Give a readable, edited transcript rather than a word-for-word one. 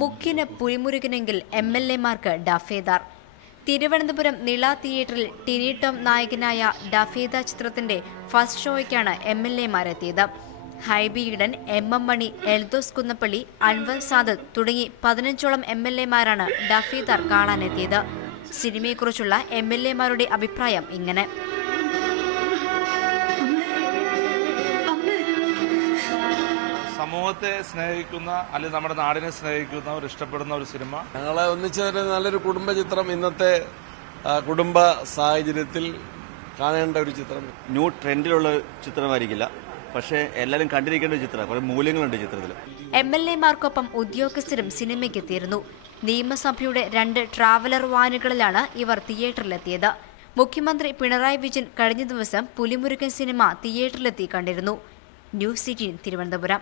മുഖ്യന് പുലിമുരുകനെങ്കിൽ MLA-മാർക്ക് ഡഫേദാർ. തിരുവനന്തപുരം നിള തിയേറ്ററിൽ ടിനി ടോം നായകനായ ഡഫേദ ചിത്രത്തിന്റെ ഫസ്റ്റ് ഷോയ്ക്കാണ് MLA-മാരെത്തിയത്. ഹൈബി ഈഡൻ, MM മണി, എൽദോസ് കുന്നപ്പള്ളി, അൻവർ സാദത്ത് തുടങ്ങി 15ഓളം MLA-മാരാണ് ഡഫേദാർ കാണാനെത്തിയത്. സിനിമയെക്കുറിച്ചുള്ള MLA-മാരുടെ അഭിപ്രായം ഇങ്ങനെ: സമൂഹത്തെ സ്നേഹിക്കുന്ന അല്ലെങ്കിൽ നമ്മുടെ നാടിനെ സ്നേഹിക്കുന്നവർ ഇഷ്ടപ്പെടുന്ന ഒരു സിനിമ. ഞങ്ങളെ ഒന്നിച്ചൊരു നല്ലൊരു കുടുംബ ചിത്രം, ഇന്നത്തെ കുടുംബ സാഹചര്യത്തിൽ കാണേണ്ട ഒരു ചിത്രം. ന്യൂ ട്രെൻഡിലുള്ള ചിത്രമായിരിക്കില്ല, പക്ഷേ എല്ലാവരും കണ്ടിരിക്കേണ്ട ഒരു ചിത്രം. കുറെ മൂല്യങ്ങളുണ്ട് ചിത്രത്തിൽ. MLA-മാർക്കൊപ്പം ഉദ്യോഗസ്ഥരും സിനിമയ്ക്കെത്തിയിരുന്നു. നിയമസഭയുടെ 2 ട്രാവലർ വാനുകളിലാണ് ഇവർ തിയേറ്ററിലെത്തിയത്. മുഖ്യമന്ത്രി പിണറായി വിജയൻ കഴിഞ്ഞ ദിവസം പുലിമുരുകൻ സിനിമ തിയേറ്ററിലെത്തി കണ്ടിരുന്നു. ന്യൂസ് 18 തിരുവനന്തപുരം.